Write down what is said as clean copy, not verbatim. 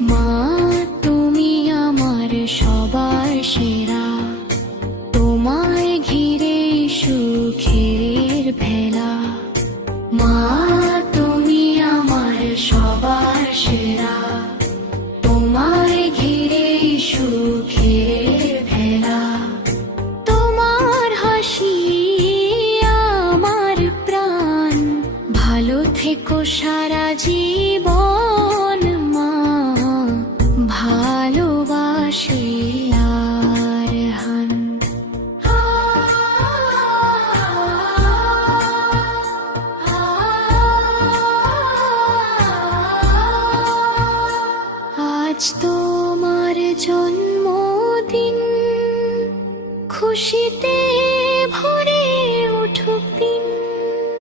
মা তুমি আমার সবার সেরা, তোমায় ঘিরে সুখের ভেলা। মা তুমি আমার সবার সেরা, তোমায় ঘিরে সুখের ভেলা। তোমার হাসি আমার প্রাণ, ভালো থেকো সারা জীবন মা, ভালোবাসি আর হান। আজ তোমার জন্মদিন, খুশিতে